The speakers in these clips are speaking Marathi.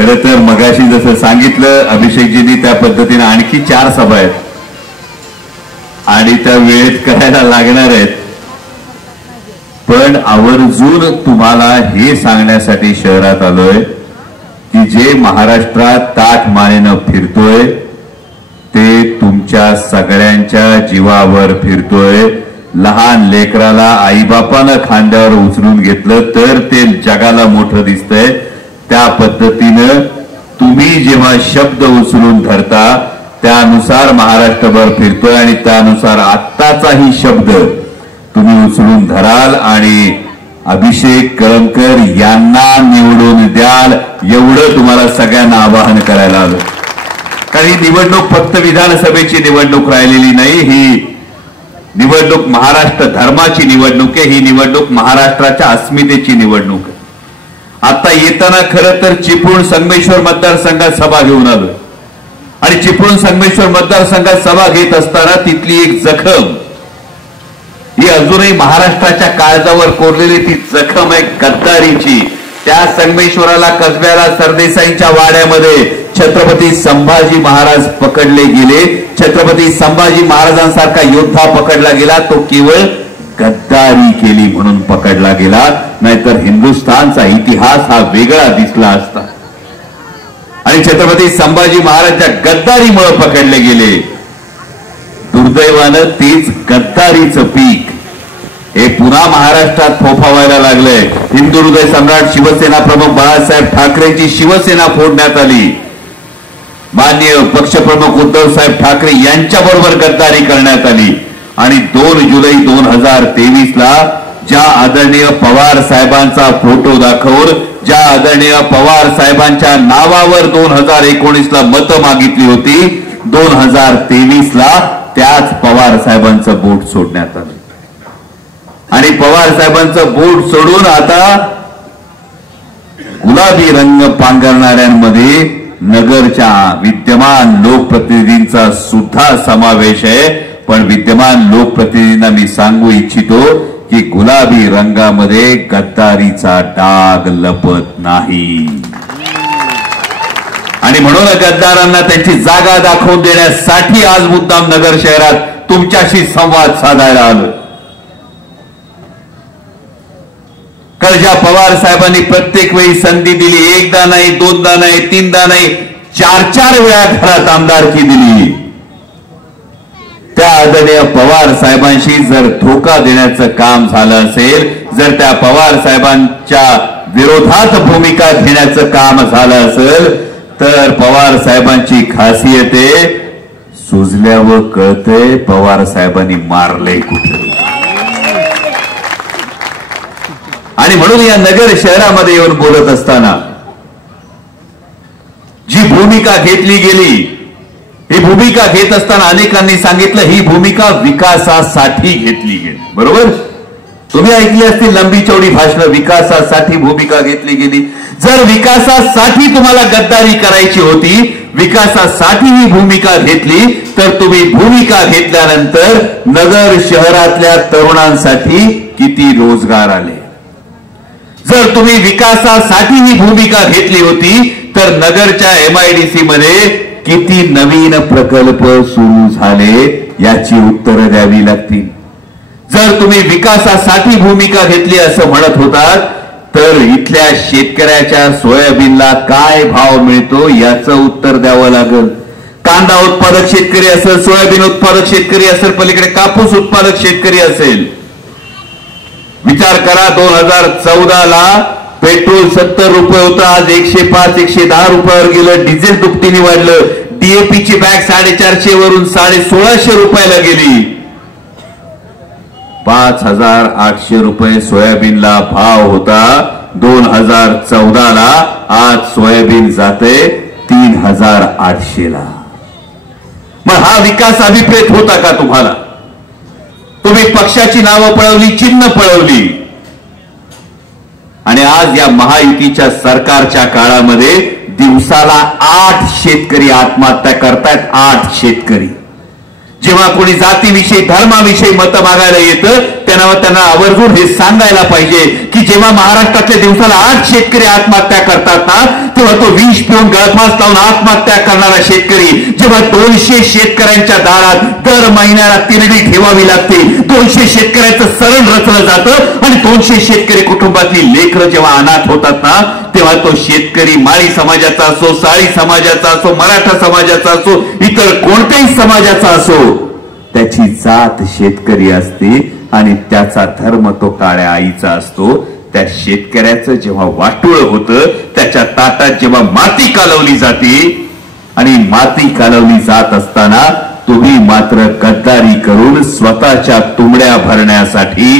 खरं तर मगाशी जसं सांगितलं अभिषेकजींनी त्या पद्धतीने आणखी 4 सभा आहेत आणि त्या वेळेत करायला लागणार आहेत. पण आवर्जून तुम्हाला हे सांगण्यासाठी शहरात आलोय की जे महाराष्ट्रात ताठ मानेनं फिरतोय ते तुमच्या सगळ्यांच्या जीवावर फिरतोय. लहान लेकराला आईबापानं खांद्यावर उचलून घेतलं तर ते जगाला मोठं दिसतंय. त्या पद्धतीनं तुम्ही जेव्हा शब्द उचलून धरता त्यानुसार महाराष्ट्रभर फिरतोय आणि त्यानुसार आत्ताचाही शब्द तुम्ही उचलून धराल आणि अभिषेक कळमकर यांना निवडून द्याल एवढं तुम्हाला सगळ्यांना आवाहन करायला आलं. कारण ही निवडणूक फक्त विधानसभेची निवडणूक राहिलेली नाही, ही निवडणूक महाराष्ट्र धर्माची निवडणूक आहे. ही निवडणूक महाराष्ट्राच्या अस्मितेची निवडणूक आहे. आता येताना खरं तर चिपळूण संगमेश्वर मतदारसंघात सभा घेऊन आलो आणि चिपळूण संगमेश्वर मतदारसंघात सभा घेत असताना तिथली एक जखम ही अजूनही महाराष्ट्राच्या काळजावर कोरलेली ती जखम आहे गद्दारीची. त्या संगमेश्वराला कसब्याला सरदेसाईंच्या वाड्यामध्ये छत्रपती संभाजी महाराज पकडले गेले. छत्रपती संभाजी महाराजांसारखा योद्धा पकडला गेला, तो केवळ गद्दारी केली म्हणून पकडला गेला, नाहीतर हिंदुस्थानचा इतिहास हा वेगळा दिसला असता. आणि छत्रपती संभाजी महाराज त्या गद्दारीमुळे पकडले गेले. दुर्दैवानं तीच गद्दारीचं पीक हे पुन्हा महाराष्ट्रात फोफावायला लागलंय. हिंदू हृदय सम्राट शिवसेना प्रमुख बाळासाहेब ठाकरेंची शिवसेना फोडण्यात आली. माननीय पक्षप्रमुख उद्धव साहेब ठाकरे यांच्याबरोबर गद्दारी करण्यात आली आणि 2 जुलै 2023ला ज्या आदरणीय पवार साहेबांचा फोटो दाखवून ज्या आदरणीय पवार साहेबांच्या नावावर 2019ला मतं मागितली होती, 2023ला त्याच पवार साहेबांचं बोट सोडण्यात आलं आणि पवार साहेबांचं बोट सोडून आता गुलाबी रंग पांघरणाऱ्यांमध्ये नगरच्या विद्यमान लोकप्रतिनिधींचा सुद्धा समावेश आहे. पण विद्यमान लोकप्रतिनिधींना मी सांगू इच्छितो की गुलाबी रंगामध्ये गद्दारीचा डाग लपत नाही आणि म्हणून गद्दारांना त्यांची जागा दाखवून देण्यासाठी आज मुद्दाम नगर शहरात तुमच्याशी संवाद साधायला आलो. कारण ज्या पवार साहेबांनी प्रत्येक वेळी संधी दिली, एकदा नाही, दोनदा नाही, तीनदा नाही, 4 वेळा घरात आमदारकी दिली, त्या आदरणीय पवार साहेबांशी जर धोका देण्याचं काम झालं असेल, जर त्या पवार साहेबांच्या विरोधात भूमिका घेण्याचं काम झालं असेल तर पवार साहेबांची खासियत आहे सुजल्यावर कळतंय पवार साहेबांनी मारलंय कुठे. आणि म्हणून या नगर शहरामध्ये येऊन बोलत असताना जी भूमिका घेतली गेली, ही भूमिका घेत असताना अनेकांनी सांगितलं ही भूमिका विकासासाठी घेतली गेली. बरोबर, तुम्ही ऐकली असतील लंबी चौडी भाषणं, विकासासाठी भूमिका घेतली गेली. जर विकासासाठी तुम्हाला गद्दारी करायची होती, विकासासाठी ही भूमिका घेतली, तर तुम्ही भूमिका घेतल्यानंतर नगर शहरातल्या तरुणांसाठी किती रोजगार आले. जर तुम्ही विकासासाठी ही भूमिका घेतली होती तर नगरच्या MIDC मध्ये किती नवीन प्रकल्प सुरू झाले याची उत्तरं द्यावी लागतील. जर तुम्ही विकासासाठी भूमिका घेतली असं म्हणत होतात तर इथल्या शेतकऱ्याच्या सोयाबीनला काय भाव मिळतो याचं उत्तर द्यावं लागेल. कांदा उत्पादक शेतकरी असेल, सोयाबीन उत्पादक शेतकरी असेल, पलीकडे कापूस उत्पादक शेतकरी असेल. विचार करा, 2014ला पेट्रोल 70 रुपये होतं, आज 105 110 रुपयावर गेलं. डिझेल दुपटीने वाढलं. DAPची बॅग 450 वरून 1650 रुपयाला गेली. 5800 रुपये सोयाबीनला भाव होता 2014ला. आज सोयाबीन जाते 3800ला. मग हा विकास अभिप्रेत होता का तुम्हाला? तुम्ही पक्षाची नावं पळवली, चिन्ह पळवली आणि आज या महायुतीच्या सरकारच्या काळामध्ये दिवसाला 8 शेतकरी आत्महत्या करतायत. 8 शेतकरी. जेव्हा कोणी जातीविषयी धर्माविषयी मतं मागायला येतं त्यांना आवर्जून हे सांगायला पाहिजे की जेव्हा महाराष्ट्रातल्या दिवसाला 8 शेतकरी आत्महत्या करतात ना, तेव्हा तो विष पिऊन गळफास लावून आत्महत्या करणारा शेतकरी, जेव्हा 200 शेतकऱ्यांच्या दारात दर महिन्याला तिरडी ठेवावी लागते, 200 शेतकऱ्यांचं सरण रचलं जातं आणि 200 शेतकरी कुटुंबातली लेकरं जेव्हा अनाथ होतात ना, तेव्हा तो शेतकरी माळी समाजाचा असो, साळी समाजाचा असो, मराठा समाजाचा असो, इतर कोणत्याही समाजाचा असो, त्याची जात शेतकरी असते आणि त्याचा धर्म तो काळ्या आईचा असतो. त्या शेतकऱ्याचं जेव्हा वाटोळ होतं, त्याच्या ताटात जेव्हा माती कालवली जाते आणि माती कालवली जात असताना तुम्ही मात्र गद्दारी करून स्वतःच्या तुंबड्या भरण्यासाठी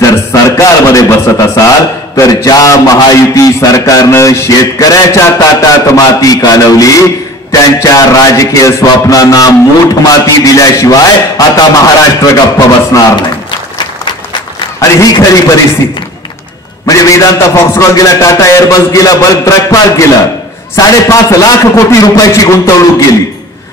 जर सरकारमध्ये बसत असाल, तर ज्या महायुती सरकारनं शेतकऱ्याच्या ताटात माती कालवली, त्यांच्या राजकीय स्वप्नांना मूठ माती दिल्याशिवाय आता महाराष्ट्र गप्प बसणार नाही. आणि ही खरी परिस्थिती. म्हणजे वेदांता फॉक्सकॉन गेला, टाटा एअरबस गेला, बल्क ट्रक पार्क गेला, 5.5 लाख कोटी रुपयाची गुंतवणूक गेली.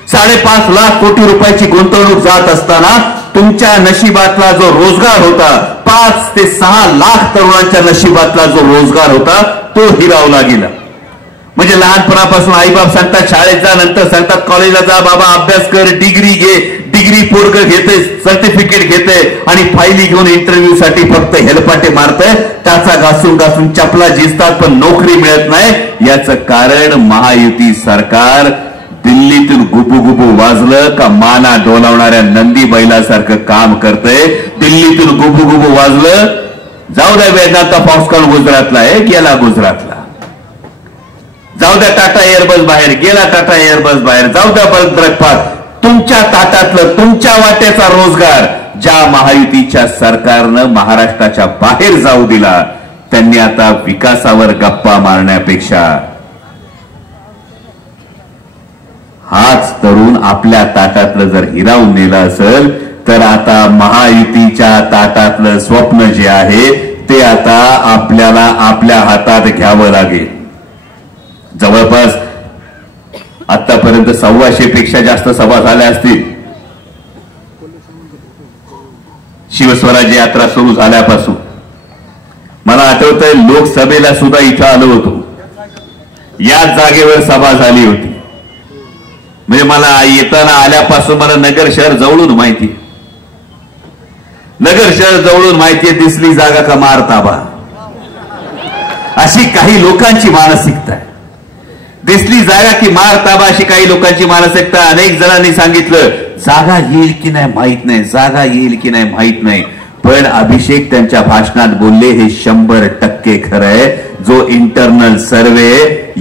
5.5 लाख कोटी रुपयाची गुंतवणूक जात असताना तुमच्या नशिबातला जो रोजगार होता, 5 ते 6 लाख तरुणांच्या नशिबातला जो रोजगार होता, तो हिरावला गेला. म्हणजे लहानपणापासून आईबाप सांगतात शाळेत जा, नंतर सांगतात कॉलेजला जा, बाबा अभ्यास कर, डिग्री घे, डिग्री पोरग घेते, सर्टिफिकेट घेते आणि फायली घेऊन इंटरव्ह्यू साठी फक्त हेलपाटे मारतंय. त्याचा घासून घासून चपला झिजतात पण नोकरी मिळत नाही. याचं कारण महायुती सरकार दिल्लीतून गुबुगुबू वाजलं का माना डोलावणाऱ्या नंदी बैलासारखं काम करतंय. दिल्लीतून गुबुगुबू वाजलं, जाऊ द्या वेदांता फॉक्सकॉन गुजरातला आहे, गेला गुजरातला. जाऊ द्या टाटा एअरबस बाहेर गेला, टाटा एअरबस बाहेर. जाऊ द्या बल्क ट्रक पार्क. तुमच्या ताटातलं तुमच्या वाट्याचा रोजगार ज्या महायुतीच्या सरकारनं महाराष्ट्राच्या बाहेर जाऊ दिला, त्यांनी आता विकासावर गप्पा मारण्यापेक्षा हाच तरुण आपल्या ताटातलं जर हिरावून नेलं असेल, तर आता महायुतीच्या ताटातलं स्वप्न जे आहे ते आता आपल्याला आपल्या हातात घ्यावं लागेल. जवळपास आतापर्यंत 125 पेक्षा जास्त सभा झाल्या असतील. शिवस्वराज्य यात्रा सुरू झाल्यापासून मला आठवतंय लोकसभेला सुद्धा इथं आलो होतो, याच जागेवर सभा झाली होती. म्हणजे मला येताना आल्यापासून मला नगर शहर जवळून माहिती, नगर शहर जवळून माहिती दिसली जागा का मार ताबा, अशी काही लोकांची मानसिकता आहे. दिसली जागा की मार ताबा, अशी काही लोकांची मानसिकता. अनेक जणांनी सांगितलं जागा येईल की नाही माहित नाही, जागा येईल की नाही माहित नाही. पण अभिषेक त्यांच्या भाषणात बोलले हे 100% खरं आहे. जो इंटरनल सर्वे,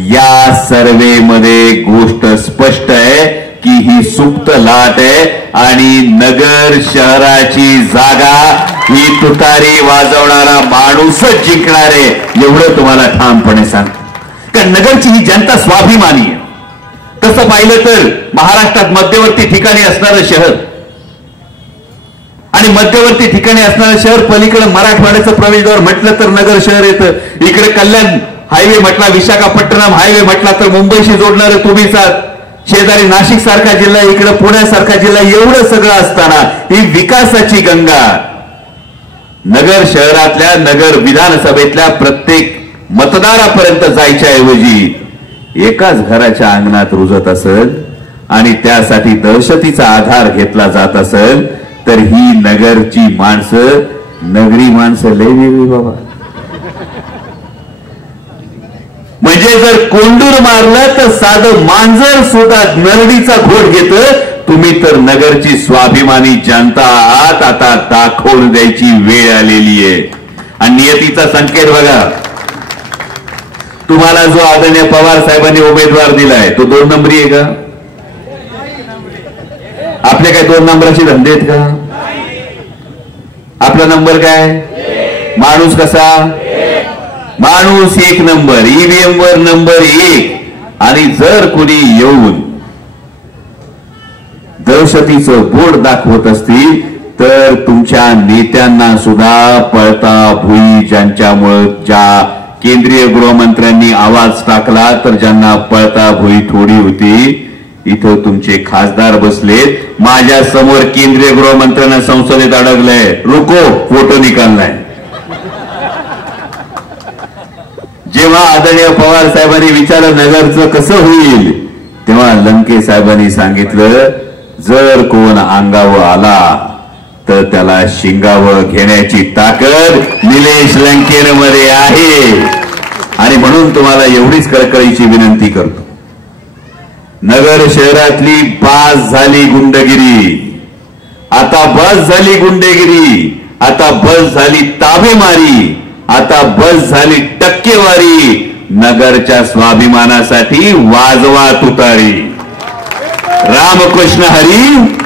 या सर्वे मध्ये गोष्ट स्पष्ट आहे की ही सुप्त लाट आहे आणि नगर शहराची जागा ही तुतारी वाजवणारा माणूसच जिंकणार आहे, एवढं तुम्हाला ठामपणे सांगतो. कारण नगरची ही जनता स्वाभिमानी आहे. तसं पाहिलं तर महाराष्ट्रात मध्यवर्ती ठिकाणी असणारं शहर आणि मध्यवर्ती ठिकाणी असणारं शहर, पलीकडे मराठवाड्याचं प्रवेशद्वार म्हटलं तर नगर शहर येतं. इकडे कल्याण हायवे म्हटला, विशाखापट्टणम हायवे म्हटला तर मुंबईशी जोडणारं तुबीसात, शेजारी नाशिक सारखा जिल्हा, इकडे पुण्यासारखा जिल्हा, एवढं सगळं असताना ही विकासाची गंगा नगर शहरातल्या, नगर विधानसभेतल्या प्रत्येक मतदारापर्यंत जायच्या ऐवजी एकाच घराच्या अंगणात रुजत असेल आणि त्यासाठी दहशतीचा आधार घेतला जात असेल, तर ही नगरची माणसं, नगरी माणसं लय वेगळी बाबा. म्हणजे जर कोंडूर मारलं तर साधं मांजर सुद्धा नरडीचा घोट घेतं. तुम्ही तर नगरची स्वाभिमानी जनता आहात, आता दाखवून द्यायची वेळ आलेली आहे. आणि नियतीचा संकेत बघा, तुम्हाला जो आदरणीय पवार साहेबांनी उमेदवार दिलाय तो 2 नंबरी आहे का? आपले काय 2 नंबराचे धंदे आहेत का? आपला नंबर काय? माणूस कसा? माणूस 1 नंबर, ईव्हीएम वर नंबर 1. आणि जर कोणी येऊन दहशतीचं बोर्ड दाखवत असतील तर तुमच्या नेत्यांना सुद्धा पळता भुई, ज्यांच्यामुळे ज्या केंद्रीय गृहमंत्र्यांनी आवाज टाकला तर ज्यांना पळता भुई थोडी होती, इथं तुमचे खासदार बसलेत, माझ्या समोर केंद्रीय गृहमंत्र्यांना संसदेत अडकलंय, रुको फोटो निकाललाय. जेव्हा आदरणीय पवार साहेबांनी विचारलं नगरचं कसं होईल, तेव्हा लंके साहेबांनी सांगितलं जर कोण अंगावर आला तर त्याला शिंगावर घेण्याची ताकद निलेश लंकेमध्ये आहे. आणि म्हणून तुम्हाला एवढीच कळकळीची विनंती करतो, नगर शहरातली बास झाली गुंडगिरी, आता बस झाली गुंडगिरी, आता बस झाली ताबेमारी, आता बस झाली टक्केवारी. नगरच्या स्वाभिमानासाठी वाजवा तुतारी, रामकृष्ण हरी.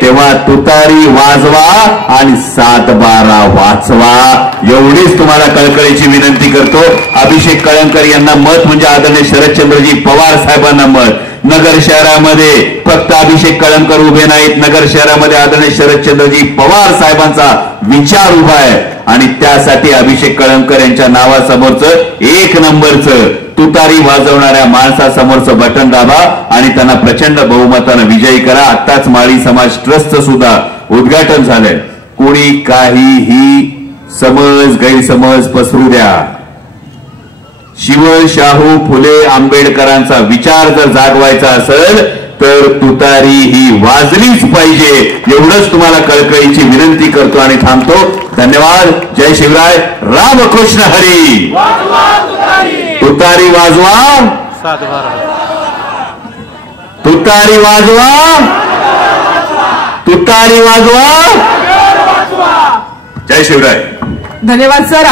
तेव्हा तुतारी वाजवा आणि 7-12 वाचवा, एवढीच तुम्हाला कळकळीची विनंती करतो. अभिषेक कळमकर यांना मत म्हणजे आदरणीय शरदचंद्रजी पवार साहेबांना मत. नगर शहरामध्ये फक्त अभिषेक कळमकर उभे नाहीत, नगर शहरामध्ये आदरणीय शरदचंद्रजी पवार साहेबांचा विचार उभा आहे. आणि त्यासाठी अभिषेक कळमकर यांच्या नावासमोरचं 1 नंबरचं तुतारी वाजवणाऱ्या माणसासमोरचं बटन दाबा आणि त्यांना प्रचंड बहुमतानं विजयी करा. आत्ताच माळी समाज ट्रस्टचं सुद्धा उद्घाटन झालंय. कोणी काहीही समज गैरसमज पसरू द्या, शिव शाहू फुले आंबेडकरांचा विचार जर जागवायचा असेल तर तुतारी ही वाजलीच पाहिजे, एवढंच तुम्हाला कळकळीची विनंती करतो आणि थांबतो. धन्यवाद. जय शिवराय. रामकृष्ण हरी. तुतारी वाजवा, तुतारी वाजवा, तुतारी वाजवा. जय शिवराय. धन्यवाद सर.